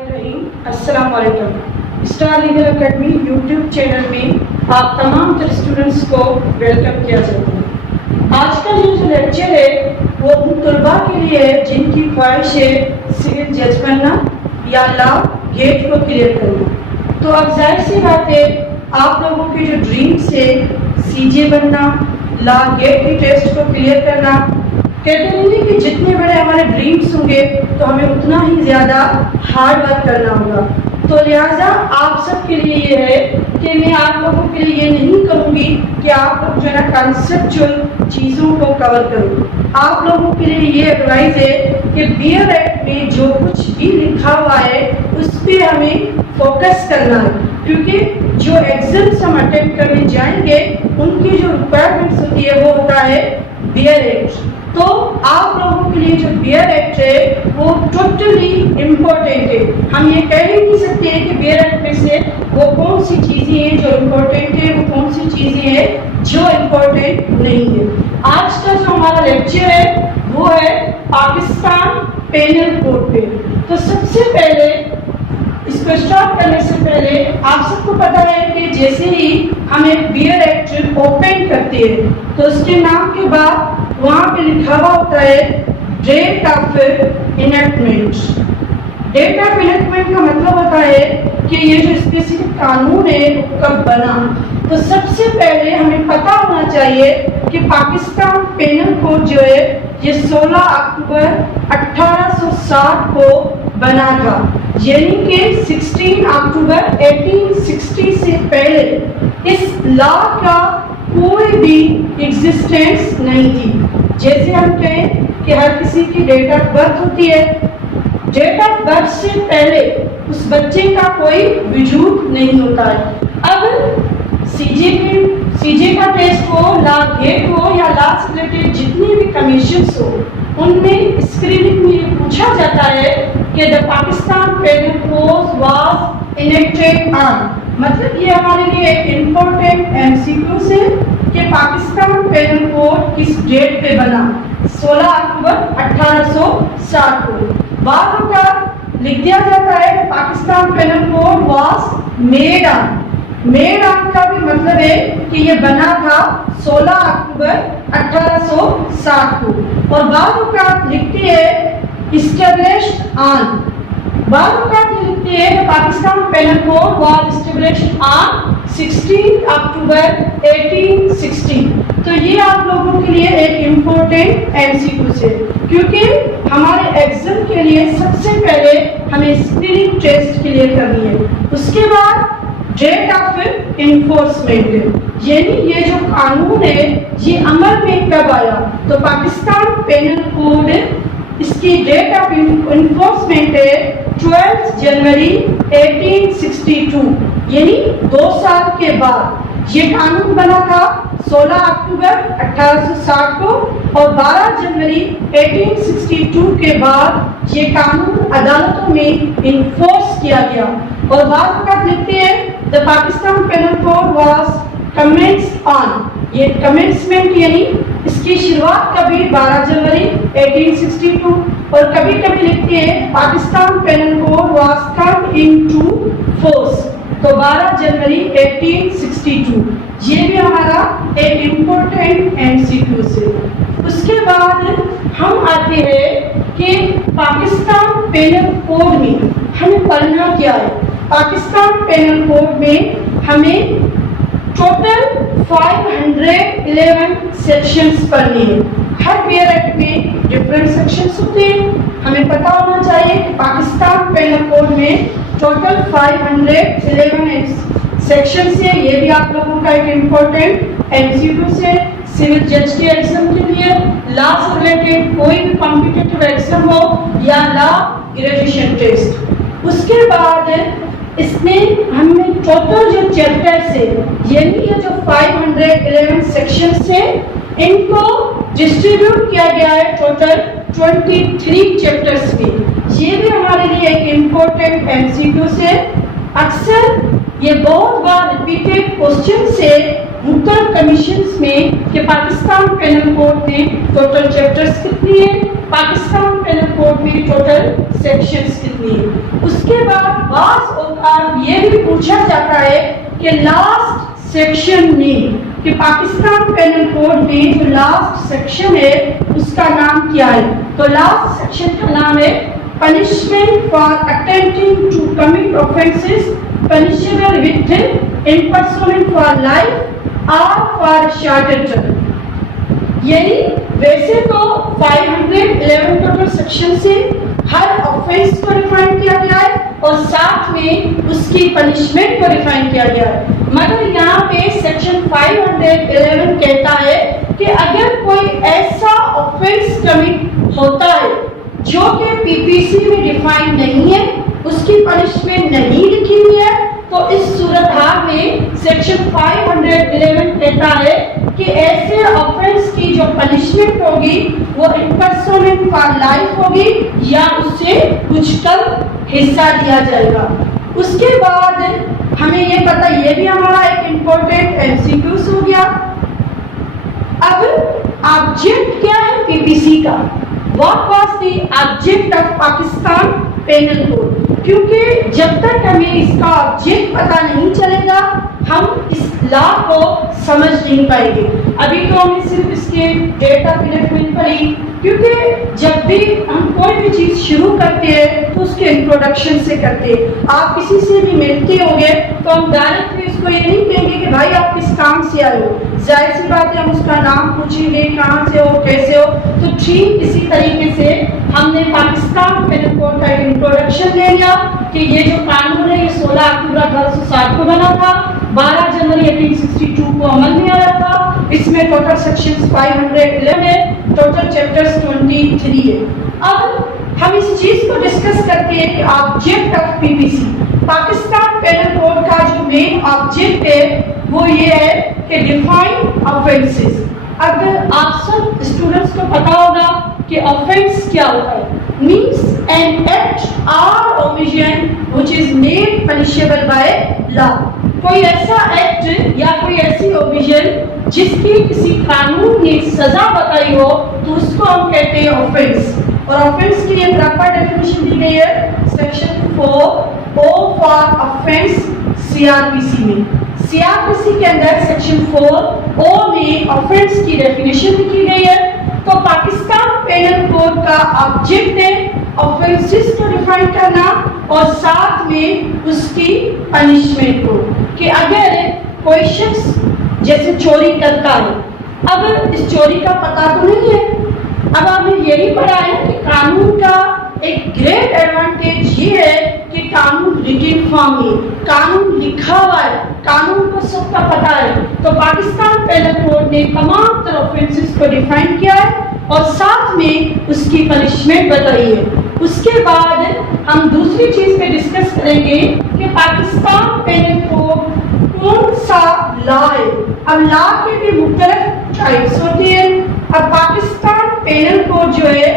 अस्सलाम वालेकुम। Star legal academy YouTube channel में आप तमाम तरह स्टूडेंट्स को वेलकम किया जाता है। आज का जो लेक्चर है वो उन तलबा के लिए है जिनकी ख्वाहिश है सिविल जज बनना या लॉ गेट को क्लियर करना। तो अब जाहिर सी बात है आप लोगों के जो ड्रीम्स है सीजे बनना, लॉ गेट की टेस्ट को क्लियर करना, कहते नहीं कि जितने बड़े हमारे ड्रीम्स होंगे तो हमें उतना ही ज़्यादा हार्ड वर्क करना होगा। तो लिहाजा आप सब के लिए ये है कि मैं आप लोगों के लिए ये नहीं करूँगी कि आप लोग जो है ना कंसेप्चुअल चीज़ों को कवर करो। आप लोगों के लिए ये एडवाइस है कि बीएड एक्ट में जो कुछ भी लिखा हुआ है उस पर हमें फोकस करना है, क्योंकि जो एग्जाम्स हम अटेंड करने जाएंगे उनकी जो रिक्वायरमेंट्स होती है वो होता है बीएड एक्ट। तो आप लोगों के लिए जो बीएड एक्ट है वो टोटली इम्पोर्टेंट है। हम ये कह ही नहीं सकते हैं कि बीएड एक्ट में से वो कौन सी चीज़ें हैं जो इम्पोर्टेंट है, वो कौन सी चीज़ें हैं जो इम्पोर्टेंट नहीं है। आज का जो हमारा लेक्चर है वो है पाकिस्तान पेनल कोड पे। तो सबसे पहले इसको स्टार्ट करने से पहले आप सबको पता है कि जैसे ही हम एक बीएड एक्ट ओपन करते हैं तो उसके नाम के बाद वहाँ पे लिखा हुआ होता है date of enactment. Date of enactment का मतलब होता है कि ये जो स्पेसिफिक कानून है वो कब बना। तो सबसे पहले हमें पता होना चाहिए कि पाकिस्तान पेनल कोड जो है ये 16 अक्टूबर 1860 को बना था, यानी कि 16 अक्टूबर 1860 से पहले इस लॉ का कोई भी एग्जिस्टेंस नहीं थी। जैसे हम कहें कि हर किसी की डेट ऑफ बर्थ होती है, डेट ऑफ बर्थ से पहले उस बच्चे का कोई वजूद नहीं होता है। अब सीजे का टेस्ट हो, लॉ गेट हो या लॉ से रिलेटेड जितनी भी कमीशंस हो उनमें स्क्रीनिंग में ये पूछा जाता है कि the Pakistan penal code was enacted on, मतलब ये हमारे लिए एक इम्पोर्टेंट एमसीक्यू है कि पाकिस्तान पेनल कोड किस डेट पे बना, 16 अक्टूबर 1860 को। बाद में लिख दिया जाता है कि Pakistan penal code was made on. Made on का भी मतलब है कि ये बना था 16 अक्टूबर 1860 को। और बाद में लिखते हैं इस्टेब्लिश्ड ऑन, लिखते हैं Pakistan penal code was established on 16 October 1860। तो ये आप लोगों के लिए एक इम्पोर्टेंट एमसीक्यू है, क्योंकि हमारे एग्जाम के लिए सबसे पहले हमें स्क्रीनिंग टेस्ट क्लियर करनी है। उसके बाद डेट ऑफ इन्फोर्समेंट, यानी ये जो कानून है ये अमल में कब आया। तो पाकिस्तान पेनल कोड इसकी डेट ऑफ इन्फोर्समेंट है 12 जनवरी 1862, यानी 2 साल के बाद ये कानून बना था 16 अक्टूबर 1860 को, और 12 जनवरी 1862 के बाद ये कानून अदालतों में इन्फोर्स किया गया। और बाद में लिखते हैं the Pakistan penal code was commence on, ये कमेंसमेंट यानी इसकी शुरुआत कभी 12 जनवरी 1862, और कभी कभी लिखते हैं Pakistan penal code was come into force, तो 12 जनवरी 1862। ये भी हमारा एक इम्पोर्टेंट एमसीक्यू है। उसके बाद हम आते हैं कि पाकिस्तान पेनल कोड में हमें पढ़ना क्या है। पाकिस्तान पेनल कोड में हमें टोटल 511 सेक्शंस पढ़ने हैं। हर बीएड एक्ट में डिफरेंट सेक्शंस होते हैं। हमें पता होना चाहिए कि पाकिस्तान पेनल कोड में टोटल 511 सेक्शंस है। ये भी आप लोगों का एक इम्पोर्टेंट एमसीक्यू है सिविल जज के एग्जाम के लिए। लॉ से रिलेटेड कोई भी कॉम्पिटिटिव एग्जाम हो या लॉ ग्रेजुएशन टेस्ट। उसके बाद इसमें हमें टोटल जो चैप्टर्स है, यानी ये जो 511 सेक्शंस है, इनको डिस्ट्रीब्यूट किया गया है टोटल 23 चैप्टर्स में। ये भी हमारे लिए एक इम्पोर्टेंट एमसीक्यू है। अक्सर ये बहुत बार रिपीटेड क्वेश्चन से मुख्तलिफ कमीशंस में कि पाकिस्तान पेनल कोड में टोटल चैप्टर्स कितनी है, पाकिस्तान पेनल कोड कोड में टोटल सेक्शंस कितनी है। उसके बाद बाज़ औक़ात ये भी पूछा जाता है कि लास्ट सेक्शन में, कि पाकिस्तान पेनल कोड में जो लास्ट सेक्शन है उसका नाम क्या है। तो लास्ट सेक्शन का नाम है punishment for attempting to commit offences punishable with imprisonment for life और फॉर शॉर्टर टर्म। यही वैसे तो 511 टोटल सेक्शन से हर ऑफेंस को डिफाइन किया गया है और साथ में उसकी पनिशमेंट को डिफाइन किया गया है, मगर यहाँ पे सेक्शन 511 कहता है कि अगर कोई ऐसा ऑफेंस कमिट होता है जो कि पीपीसी में डिफाइन नहीं है, उसकी पनिशमेंट नहीं लिखी हुई है, तो इस सूरत हाल में सेक्शन 511 कहता है कि ऐसे ऑफेंस की जो पनिशमेंट होगी वो इम्प्रिजनमेंट फॉर लाइफ होगी या उससे कुछ कम हिस्सा दिया जाएगा। उसके बाद हमें ये पता, ये भी हमारा एक इम्पोर्टेंट एमसीक्यूज हो गया। अब ऑब्जेक्ट क्या है पीपीसी का, what was the object of Pakistan penal code, क्योंकि जब तक हमें इसका ऑब्जेक्ट पता नहीं चलेगा हम इस लॉ को समझ नहीं पाएंगे। अभी तो हमने सिर्फ इसके डेट ऑफ इनैक्टमेंट पढ़ी, क्योंकि जब भी हम कोई भी चीज शुरू करते हैं तो उसके इंट्रोडक्शन से करते हैं। आप किसी से भी मिलते होंगे तो हम डायरेक्टली उसको ये नहीं कहेंगे कि भाई आप किस काम से आए हो, जाहिर सी बात है हम उसका नाम पूछेंगे, कहाँ से हो, कैसे हो। तो ठीक इसी तरीके से हमने पाकिस्तान पेनल कोड का इंट्रोडक्शन ले लिया कि ये जो कानून है ये 16 अक्टूबर 1860 को बना था, 12 जनवरी 1862 को अमल में आया था। इसमें टोटल सेक्शंस 511 है, टोटल चैप्टर्स 23 है। अब हम इस चीज को डिस्कस करते हैं कि object of PPC, Pakistan penal code का जो मेन ऑब्जेक्ट है वो ये है कि डिफाइन ऑफेंसेस। अब आप सब स्टूडेंट्स को पता होगा कि ऑफेंस क्या होता है, मीन्स एन एक्ट और omission which is made punishable by law. कोई ऐसा एक्ट या कोई ऐसी ओमिशन जिसकी किसी कानून ने सजा बताई हो तो उसको हम कहते हैं ऑफेंस। और ऑफेंस के लिए प्रॉपर डेफिनेशन दी गई है section 4 O for offence CrPC में। सीआरपीसी के अंदर सेक्शन 4 ओ में ऑफेंस की डेफिनेशन लिखी गई है। तो पाकिस्तान पेनल कोड का ऑब्जेक्ट है ऑफेंसेस को डिफाइन करना और साथ में उसकी पनिशमेंट को, कि अगर कोई शख्स जैसे चोरी करता है, अब इस चोरी का पता तो नहीं है, अब आपने यही पढ़ा है कि कानून का एक ग्रेट एडवांटेज ये है कि कानून रिटन फॉर्म में, कानून लिखा हुआ है, कानून को सबका पता है। तो पाकिस्तान पेनल कोड ने तमाम तरह ऑफेंसेस को डिफाइन किया है और साथ में उसकी पनिशमेंट बताई है। उसके बाद हम दूसरी चीज पे डिस्कस करेंगे कि पाकिस्तान पेनल कोड कौन सा लॉ है। अब लॉ के भी मुख्तलिफ टाइप्स होती है। अब पाकिस्तान पेनल कोड जो है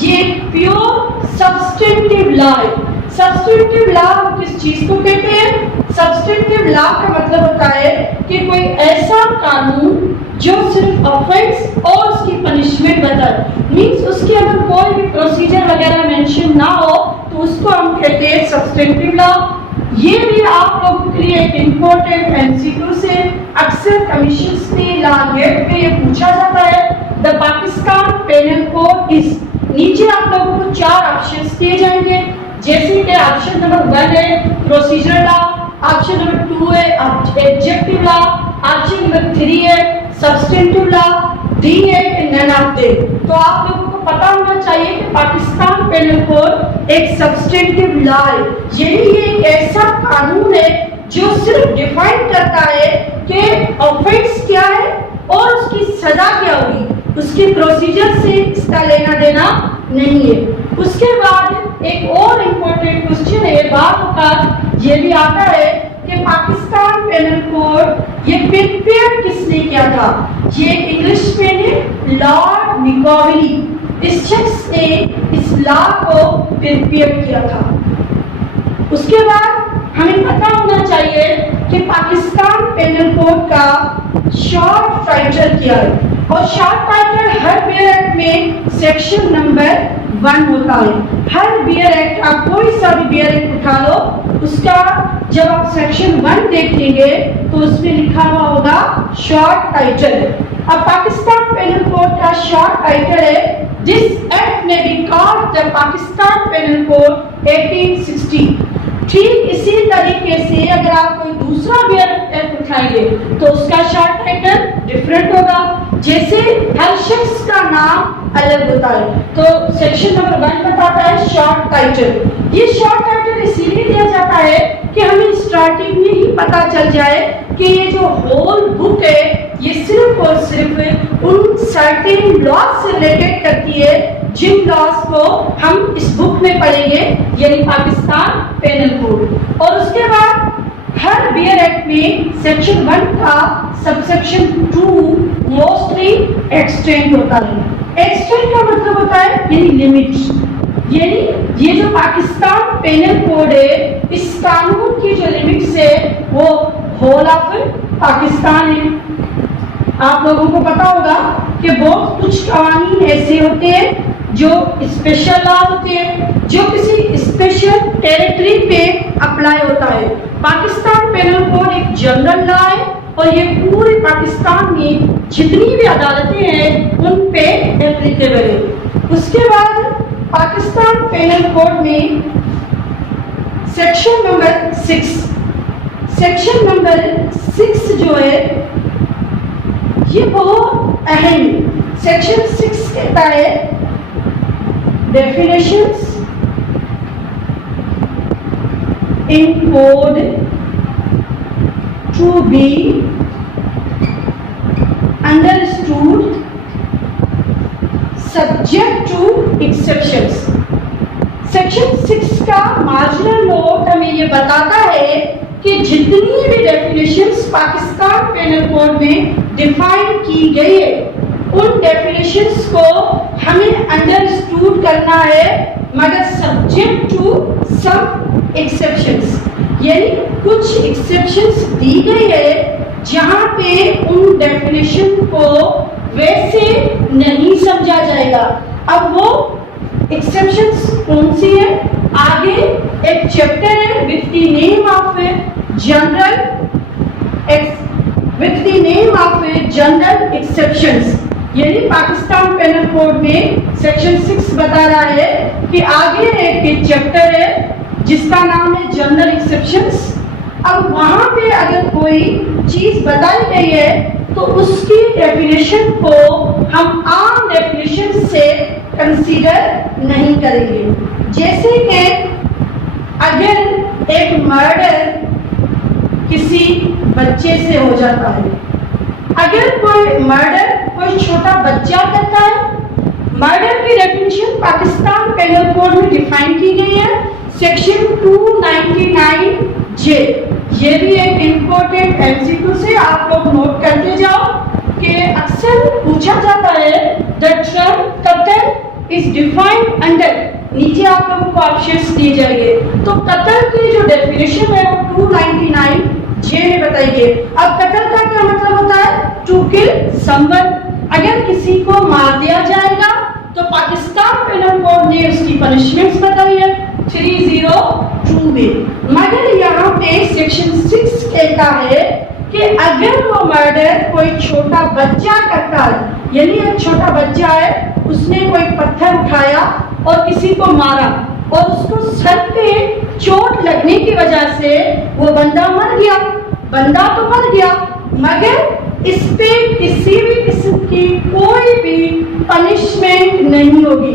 ये प्योर सब्सटेंटिव लॉ है। सब्सटेंटिव लॉ किस चीज को कहते हैं? सब्सटेंटिव लॉ का मतलब होता है कि कोई ऐसा कानून जो सिर्फ ऑफेंस और उसकी पनिशमेंट बताए, मींस उसके अगर कोई भी प्रोसीजर वगैरह मेंशन ना हो तो उसको हम कहते हैं सब्सटेंटिव लॉ। ये भी आप लोगों के लिए एक इम्पोर्टेंट एमसीक्यू से अक्सर कमीशंस में लॉ गेट पे ये पूछा जाता है। The Pakistan penal code is, नीचे आप लोगों को 4 ऑप्शंस दिए जाएंगे, जैसे कि ऑप्शन नंबर 1 है प्रोसीजर लॉ, ऑप्शन नंबर 2 है एडजेक्टिव लॉ, ऑप्शन नंबर 3 है सब्सटेंटिव लॉ, डी है नन ऑफ देम। तो आप लोगों को पता होना चाहिए कि पाकिस्तान पेनल कोड एक सब्सटेंटिव लॉ है, यानी ये एक ऐसा कानून है जो सिर्फ डिफाइन करता है कि ऑफेंस क्या है और उसकी सजा क्या होगी, उसके प्रोसीजर से इसका लेना देना नहीं है। उसके बाद एक और इम्पोर्टेंट क्वेश्चन है, बात का ये भी आता है कि पाकिस्तान पेनल कोड ये प्रिपेयर किसने किया था? ये इंग्लिश में है लॉर्ड मिकावेली, इस शख्स ने इस लॉ को प्रिपेयर किया था। उसके बाद हमें पता होना चाहिए कि पाकिस्तान पेनल कोड का शॉर्ट टाइटल क्या है, और शॉर्ट टाइटल हर पेरेंट में सेक्शन नंबर 1 होता है। हर बियर एक्ट, आप कोई सा भी बियर एक्ट उठा लो, उसका जब आप सेक्शन 1 देखेंगे तो उसमें लिखा हुआ होगा शॉर्ट टाइटल। अब पाकिस्तान पेनल कोड का शॉर्ट टाइटल है this act may be called the Pakistan penal code 1860। ठीक इसी तरीके से अगर आप कोई दूसरा बियर एक्ट उठाएंगे तो उसका शॉर्ट टाइटल डिफरेंट होगा। जैसे हर शख्स का नाम अलग होता है, तो सेक्शन नंबर 1 बताता है शॉर्ट टाइटल। ये शॉर्ट टाइटल इसीलिए दिया जाता है कि हमें स्टार्टिंग में ही पता चल जाए कि ये जो होल बुक है ये सिर्फ और सिर्फ उन सर्टेन लॉज से रिलेटेड करती है जिन लॉज को हम इस बुक में पढ़ेंगे, यानी पाकिस्तान पेनल कोड। और उसके बाद हर बियर एक्ट में सेक्शन 1 का सबसेक्शन 2 मोस्टली एक्सटेंड होता है। एक्सटेंड का मतलब होता है यानी लिमिट, यानी ये जो पाकिस्तान पेनल कोड है इस कानून की जो लिमिट्स है वो होल ऑफ पाकिस्तान है। आप लोगों को पता होगा कि बहुत कुछ कानून ऐसे होते हैं जो स्पेशल लॉ होते हैं, जो किसी स्पेशल टेरिटरी पे अप्लाई होता है। पाकिस्तान पेनल कोड एक जनरल लॉ है और ये पूरे पाकिस्तान में जितनी भी अदालतें हैं उन पे एप्लीकेबल है। उसके बाद पाकिस्तान पेनल कोड में सेक्शन नंबर 6, सेक्शन नंबर 6 जो है ये बहुत अहम। सेक्शन 6 कहता है definitions in code to be understood subject to exceptions। Section 6 का मार्जिनल नोट हमें ये बताता है कि जितनी भी डेफिनेशंस पाकिस्तान पेनल कोड में डिफाइन की गई है उन डेफिनेशंस को हमें अंडरस्टूड करना है, मगर सब्जेक्ट टू सम एक्सेप्शंस, यानी कुछ एक्सेप्शंस दी गई है जहां पे उन डेफिनेशन को वैसे नहीं समझा जाएगा। अब वो एक्सेप्शंस कौन सी है? आगे एक चैप्टर है with the name of general exceptions, यानी पाकिस्तान पेनल कोड में सेक्शन 6 बता रहा है कि आगे एक चैप्टर है जिसका नाम है जनरल एक्सेप्शंस। अब वहां पे अगर कोई चीज बताई गई है तो उसकी डेफिनेशन को हम आम डेफिनेशन से कंसीडर नहीं करेंगे। जैसे कि अगर एक मर्डर किसी बच्चे से हो जाता है, अगर कोई मर्डर कोई छोटा बच्चा करता है, मर्डर की डेफिनेशन पाकिस्तान पेनल कोड में डिफाइन की गई है सेक्शन 299 जे। ये भी एक इम्पोर्टेंट एमसीक्यू से आप लोग नोट करते जाओ कि अक्सर पूछा जाता है द टर्म कत्ल इज डिफाइंड अंडर, नीचे आप लोगों को ऑप्शंस दिए जाएंगे, तो कत्ल की जो डेफिनेशन है वो 299 जे में बताइए। अब कत्ल का क्या मतलब होता है? टू किल समवन, अगर किसी को मार दिया जाएगा तो पाकिस्तान पेनल कोड ने उसकी पनिशमेंट्स बताई है 302 में। मगर यहाँ पे सेक्शन 6 कहता है कि अगर वो मर्डर कोई छोटा बच्चा करता है, यानी एक छोटा बच्चा है उसने कोई पत्थर उठाया और किसी को मारा और उसको सर पे चोट लगने की वजह से वो बंदा मर गया, बंदा तो मर गया मगर इस पे किसी भी किस्म की कोई भी पनिशमेंट नहीं होगी।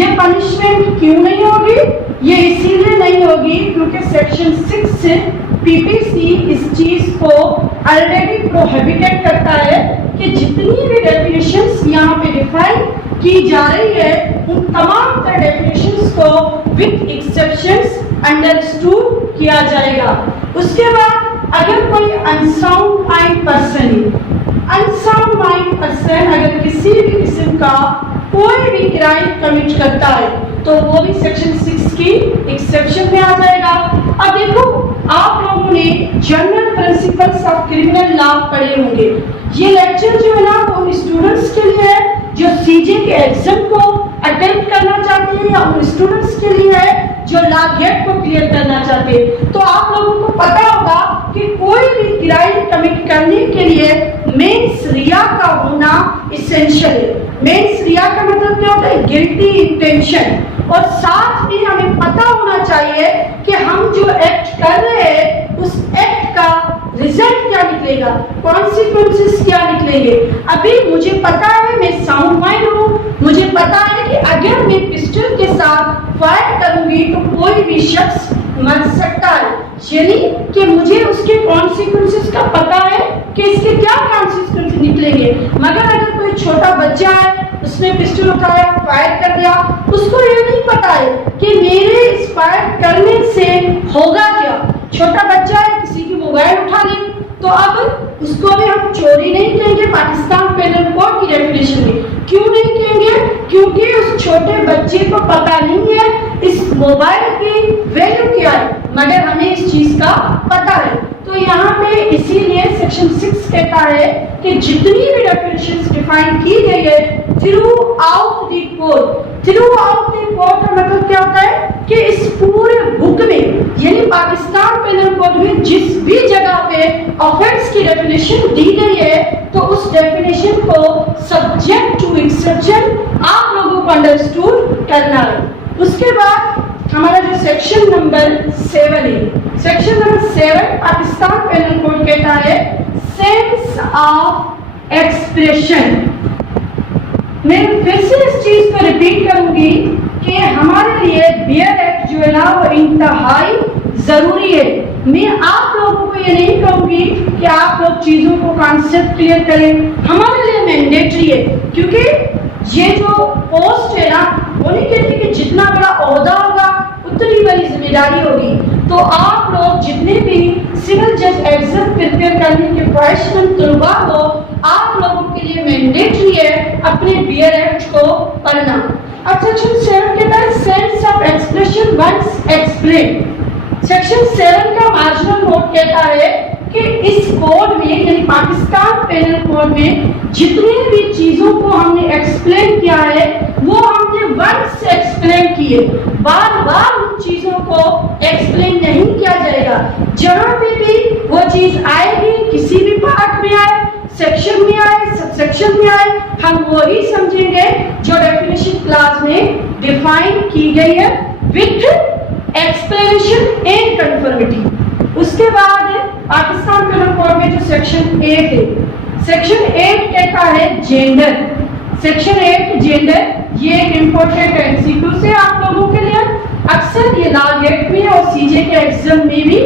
ये पनिशमेंट क्यों नहीं होगी? ये इसीलिए नहीं होगी क्योंकि सेक्शन 6 पीपीसी इस चीज को ऑलरेडी प्रोहिबिटेड करता है कि जितनी भी डेफिनेशंस यहाँ पे डिफाइन की जा रही है उन तमाम तरह डेफिनेशंस को विद एक्सेप्शंस अंडरस्टूड किया जाएगा। उसके बाद अगर कोई अनसाउंड माइंड पर्सन अगर किसी भी किस्म का कोई भी क्राइम कमिट करता है तो वो भी सेक्शन 6 की एक्सेप्शन में आ जाएगा। अब देखो आप लोगों ने general principles of criminal law पढ़े होंगे। ये लेक्चर जो है ना वो स्टूडेंट्स के लिए है जो सीजे के एग्जाम को अटेम्प्ट करना चाहते हैं या उन स्टूडेंट्स के लिए है जो लागेट को क्लियर करना चाहते हैं। तो आप लोगों को पता होगा कि कोई भी क्राइम कमिट करने के लिए मेंस रिया का होना इसेंशियल है। मेंस रिया का मतलब क्या होता है? Guilty intention. और साथ ही हमें पता होना चाहिए कि हम जो एक्ट कर रहे हैं उस एक्ट का रिजल्ट क्या निकलेगा, कॉन्सिक्वेंसेस क्या निकलेंगे। अभी मुझे पता है मैं साउंड माइंड हूँ, मुझे पता है कि अगर मैं पिस्टल के साथ फायर करूंगी तो कोई भी शख्स मर सकता है, यानी कि मुझे उसके कॉन्सिक्वेंसेस का पता है कि इसके क्या कॉन्सिक्वेंसेस निकलेंगे। मगर अगर कोई छोटा बच्चा है, उसने पिस्टल उठाया, फायर कर दिया, उसको ये नहीं पता है कि मेरे इस फायर करने से होगा क्या। छोटा बच्चा है, किसी की मोबाइल उठा ली, तो अब उसको भी हम चोरी नहीं कहेंगे पाकिस्तान पेनल कोड की डेफिनेशन में। क्यों नहीं कहेंगे? क्योंकि उस छोटे बच्चे को पता नहीं है इस मोबाइल की वैल्यू क्या है, मगर हमें इस चीज का पता है। तो यहाँ पे इसीलिए सेक्शन 6 कहता है कि जितनी भी डेफिनेशंस डिफाइन की गई है through out the code. Through out the code का मतलब क्या होता है कि इस पूरे बुक में, यानी पाकिस्तान पेनल कोड में जिस भी जगह पे ऑफेंस की डेफिनेशन दी गई है तो उस डेफिनेशन को सब्जेक्ट टू एक्सेप्शन आप लोगों को अंडरस्टूड करना है। उसके बाद हमारा जो सेक्शन नंबर 7 है, section number 7 Pakistan penal code कहता है सेंस ऑफ एक्सप्रेशन। मैं फिर से इस चीज को रिपीट करूंगी कि हमारे लिए बियर एक्ट जो है ना वो इंतहाई जरूरी है। मैं आप लोगों को ये नहीं कहूंगी कि आप लोग चीजों को कॉन्सेप्ट क्लियर करें, हमारे लिए मैंडेटरी है। क्योंकि ये जो पोस्ट है ना, वो नहीं कहती कि जितना बड़ा ओहदा होगा उतनी बड़ी जिम्मेदारी होगी। तो आप लोग जितने भी सिविल जज एग्जाम प्रिपेयर करने के ख्वाहिशमंद तलबा हो, आप लोगों के लिए मैंडेटरी है अपने बियर एक्ट को पढ़ना। अब सेक्शन 7 कहता है sense of expression once explain. Section 7 का मार्जिनल नोट कहता है कि इस कोड में, यानी पाकिस्तान पेनल कोड में जितनी भी चीजों को हमने एक्सप्लेन किया है वो हमने वंस एक्सप्लेन किए, बार बार उन चीजों को एक्सप्लेन नहीं किया जाएगा। जहां पे भी वो चीज आएगी, किसी भी पार्ट में आए, सेक्शन में आए, सबसेक्शन में आए, हम वही समझेंगे जो डेफिनेशन क्लास में डिफाइन की गई है विथ एक्सप्लेनेशन एंड कंफर्मिटी। उसके बाद पाकिस्तान पेनल कोड में जो सेक्शन 8 है, सेक्शन 8 कहता है जेंडर। सेक्शन 8 जेंडर, ये एक इंपॉर्टेंट एमसीक्यू से आप लोगों के लिए अक्सर ये लॉ गेट में और सीजे के एग्जाम में भी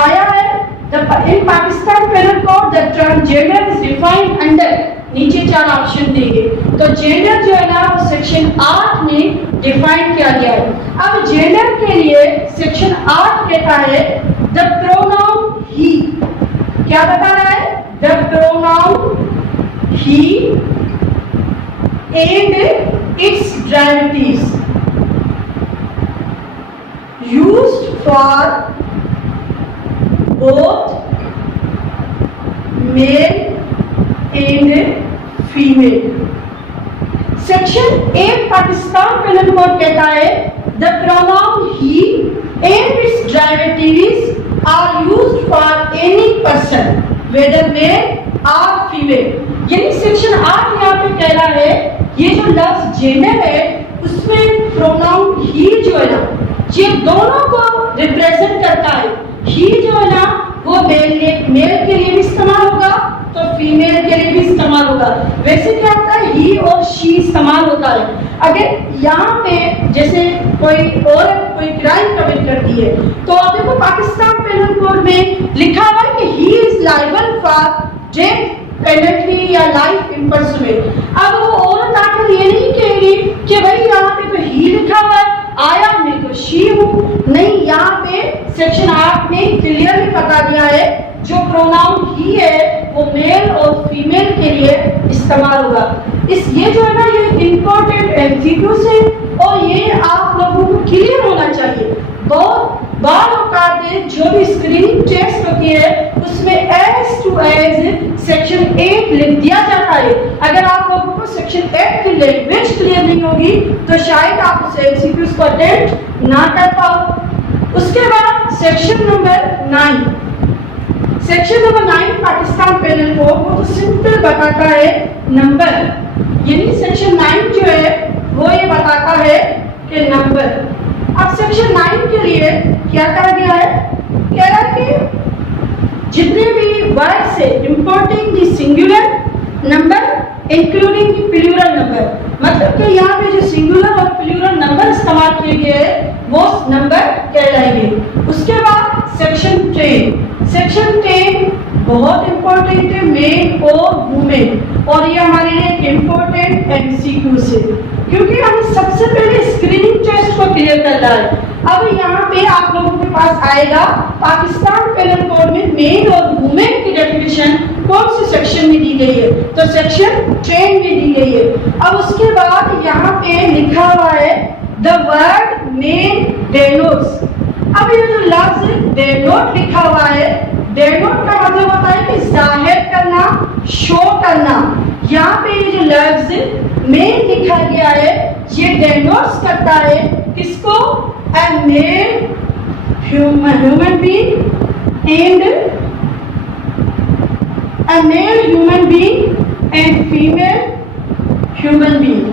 आया है। In Pakistan Penal Code, the term gender is defined under, नीचे 4 ऑप्शन देंगे, तो जेंडर जो है ना वो सेक्शन 8 में डिफाइन किया गया है। अब जेंडर के लिए सेक्शन 8 कहता है द प्रोनाउन ही। क्या बता रहा है? The pronoun he and its derivatives used for both male and female। Section 8 Pakistan penal code कहता है the pronoun he and its derivatives are used for any person whether male और female. यानी section 8 यहाँ पे कह रहा है ये जो लफ्ज जेंडर है उसमें प्रोनाउन ही जो है ना ये दोनों को रिप्रेजेंट करता है। ही जो है ना वो मेल के लिए भी इस्तेमाल होगा तो फीमेल के लिए भी इस्तेमाल होगा। वैसे क्या होता है ही और शी इस्तेमाल होता है। अगर यहाँ पे जैसे कोई औरत कोई क्राइम कमिट करती है तो आप देखो पाकिस्तान पेनल कोड में लिखा हुआ है कि he is liable for death penalty या लाइफ इम्प्रिजनमेंट। अब वो औरत आकर ये नहीं कहेगी कि भाई यहाँ पे तो ही लिखा हुआ है, आया मैं तो शी हूँ। नहीं, यहाँ पे सेक्शन 8 में क्लियरली बता दिया है जो प्रोनाउन ही है वो मेल और फीमेल के लिए इस्तेमाल होगा। ये जो है ना ये इंपॉर्टेंट एमसीक्यू से और ये आप लोगों को क्लियर होना चाहिए। बहुत बाल औकात जो भी स्क्रीनिंग टेस्ट होती है उसमें एज टू एज सेक्शन 8 लिख दिया जाता है। अगर आप लोगों को सेक्शन 8 की लैंग्वेज क्लियर नहीं होगी तो शायद आप उसे एमसीक्यूज को अटेम्प्ट ना कर पाओ। उसके बाद section number 9, section number 9 Pakistan penal code वो तो सिंपल बताता है नंबर, यानी सेक्शन 9 जो है वो ये बताता है कि नंबर। अब सेक्शन 9 के लिए क्या कहा गया है, कह रहा है कि जितने भी वर्ड से importing the singular number including the plural number, मतलब कि यहाँ पे जो सिंगुलर और प्लूरल नंबर इस्तेमाल किए गए हैं वो नंबर कहलाएंगे। उसके बाद सेक्शन 10, सेक्शन 10 बहुत इंपॉर्टेंट है, मेन और वुमेन, और ये हमारे लिए एक इम्पोर्टेंट एमसीक्यू है क्योंकि हमें सबसे पहले स्क्रीनिंग टेस्ट को क्लियर करना है। अब यहाँ पे आप लोगों के पास आएगा पाकिस्तान पेनल कोड में मेन और वुमेन की डेफिनेशन कौन से सेक्शन में दी गई है, तो सेक्शन 10 में दी गई है। अब उसके बाद यहाँ पे लिखा हुआ है द वर्ड मेन डेनोट्स। अब ये जो लफ्ज डेनोट लिखा हुआ है, डेनोट का मतलब होता है कि जाहिर करना, शो करना। यहाँ पे ये जो लफ्ज मेन लिखा गया है ये डेनोट्स करता है किसको, a male human being and a male human being and female human being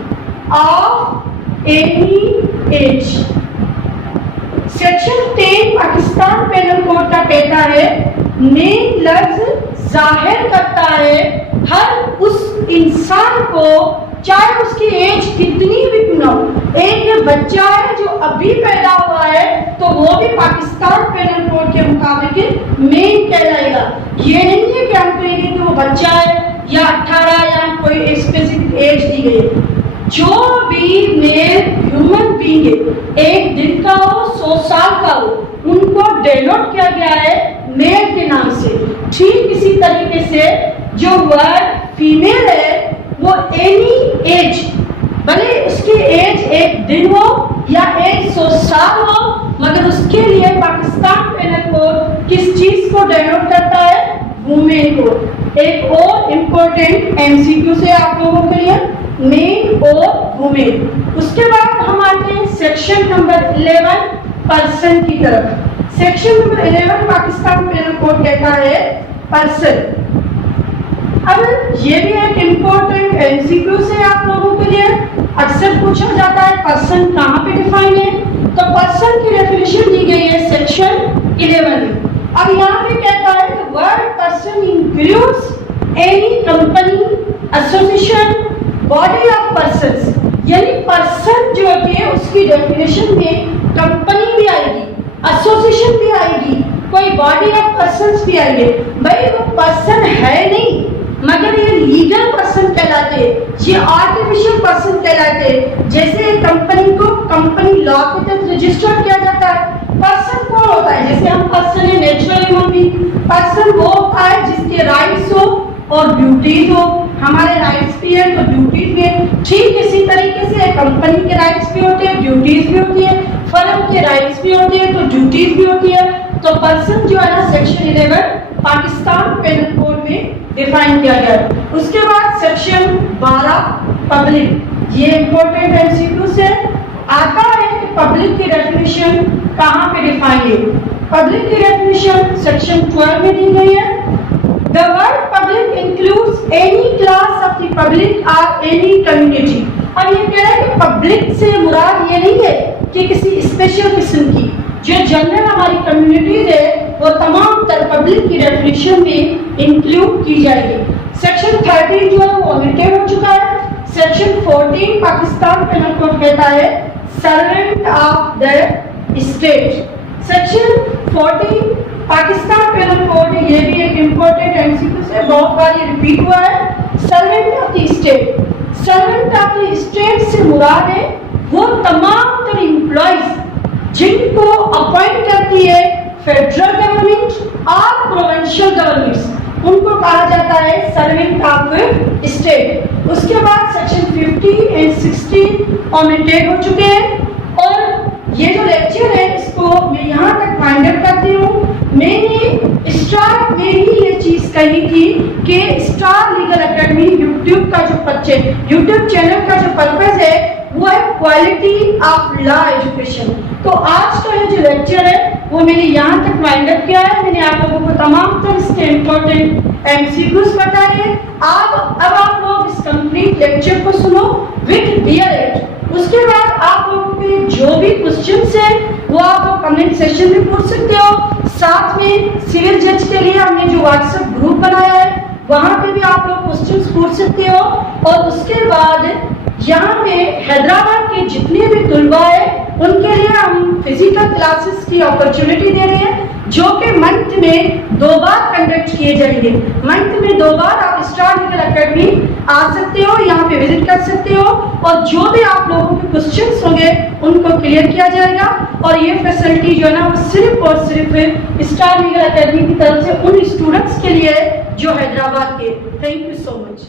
of any age। Section 10 Pakistan penal code का कहता है मेन लफ्ज जाहिर करता है हर उस इंसान को चाहे उसकी एज कितनी भी क्यों ना हो। एक बच्चा है जो अभी पैदा हुआ है तो वो भी पाकिस्तान पेनल कोड के मुताबिक मेन कहलाएगा। ये नहीं है कि हम कहेंगे कि वो बच्चा है या 18 या कोई स्पेसिफिक एज दी गई है। जो भी मेल ह्यूमन बीइंग है, एक दिन का हो 100 साल का हो, उनको डेनोट किया गया है मेल के नाम से। ठीक इसी तरीके से जो वर्ड फीमेल है वो एनी एज, भले उसकी एज एक दिन हो या 100 साल हो, मगर उसके लिए पाकिस्तान पेनल कोड किस चीज को डेनोट करता है, वुमेन को। एक और इम्पोर्टेंट एमसीक्यू से आप लोगों के लिए मेन और वुमेन। उसके बाद हम आते हैं सेक्शन नंबर 11 पर्सन की तरफ। Section number 11 Pakistan penal code कहता है पर्सन। अब ये भी एक इम्पोर्टेंट एमसीक्यू से आप लोगों के लिए अक्सर पूछा जाता है पर्सन कहाँ पे डिफाइन है, तो पर्सन की डेफिनेशन दी गई है सेक्शन 11 में। अब यहाँ पे कहता है कि word person includes any company, association, body of persons. यानी पर्सन जो है उसकी डेफिनेशन में कंपनी भी आएगी, एसोसिएशन भी आएगी, कोई बॉडी ऑफ पर्संस भी आएंगे। भाई वो पर्सन है नहीं मगर ये लीगल पर्सन कहलाते, ये आर्टिफिशियल पर्सन कहलाते। जैसे कंपनी को कंपनी लॉ के तहत रजिस्टर्ड किया जाता है। पर्सन कौन होता है, जैसे हम पर्सन है नेचुरल ह्यूमन बीइंग, पर्सन वो होता है जिसके राइट्स हो और ड्यूटीज हो। हमारे राइट्स भी है तो ड्यूटीज भी है। ठीक इसी तरीके से कंपनी के राइट्स भी होते हैं, ड्यूटीज भी होती है, फर्म के राइट्स भी होते हैं तो ड्यूटीज भी होती है। तो पर्सन जो है ना सेक्शन 11 पाकिस्तान पेनल कोड में डिफाइन किया गया है। उसके बाद सेक्शन 12 पब्लिक, ये इंपॉर्टेंट एमसीक्यू से आता है कि पब्लिक की डेफिनेशन कहाँ पे डिफाइन है। पब्लिक की डेफिनेशन सेक्शन 12 में दी गई है। The word public includes any class of the public or any community। अब ये कह रहा है कि पब्लिक से मुराद ये नहीं है कि किसी स्पेशल किस्म की, जो जनरल हमारी कम्युनिटीज है वो तमाम तर पब्लिक की डेफिनेशन में इंक्लूड की जाएगी। सेक्शन 13 जो है वो ओमिटेड हो चुका है। सेक्शन 14 पाकिस्तान पेनल कोड कहता है servant of the state. Section 14 Pakistan penal code, ये भी एक इम्पोर्टेंट एमसीक्यू से बहुत बार ये रिपीट हुआ है। Servant of the state, servant of the state से मुराद है वो तमाम तर एम्प्लॉइज जिनको अपॉइंट करती है फेडरल गवर्नमेंट और प्रोविंशियल गवर्नमेंट्स, उनको कहा जाता है सर्वेंट ऑफ स्टेट। उसके बाद सेक्शन 50 एंड 60 ओमिटेड हो चुके हैं और ये जो लेक्चर है इसको मैं यहाँ तक फाइंड आउट करती हूँ। मैंने स्टार्ट में ही ये चीज कही थी कि star legal academy YouTube channel का जो पर्पस है वो है क्वालिटी ऑफ लॉ एजुकेशन। तो आज का ये जो लेक्चर है वो मैंने यहाँ तक फाइंड आउट किया है। मैंने आप लोगों को तमाम तरह से इम्पोर्टेंट एमसीक्यूज बताए। अब आप लोग इस कंप्लीट लेक्चर को सुनो विद क्लियर। उसके बाद आप लोगों के जो भी क्वेश्चंस है वो आप कमेंट सेक्शन में पूछ सकते हो। साथ में सिविल जज के लिए हमने जो व्हाट्सएप ग्रुप बनाया है वहां पे भी आप लोग क्वेश्चंस पूछ सकते हो। और उसके बाद यहाँ पे हैदराबाद के जितने भी तुलबा है उनके लिए हम फिजिकल क्लासेस की अपॉर्चुनिटी दे रहे हैं जो कि मंथ में 2 बार कंडक्ट किए जाएंगे। मंथ में 2 बार आप स्टार लीगल एकेडमी आ सकते हो, यहाँ पे विजिट कर सकते हो और जो भी आप लोगों के क्वेश्चंस होंगे उनको क्लियर किया जाएगा। और ये फैसिलिटी जो है ना वो सिर्फ और सिर्फ स्टार लीगल एकेडमी की तरफ से उन स्टूडेंट्स के लिए जो हैदराबाद के। Thank you so much.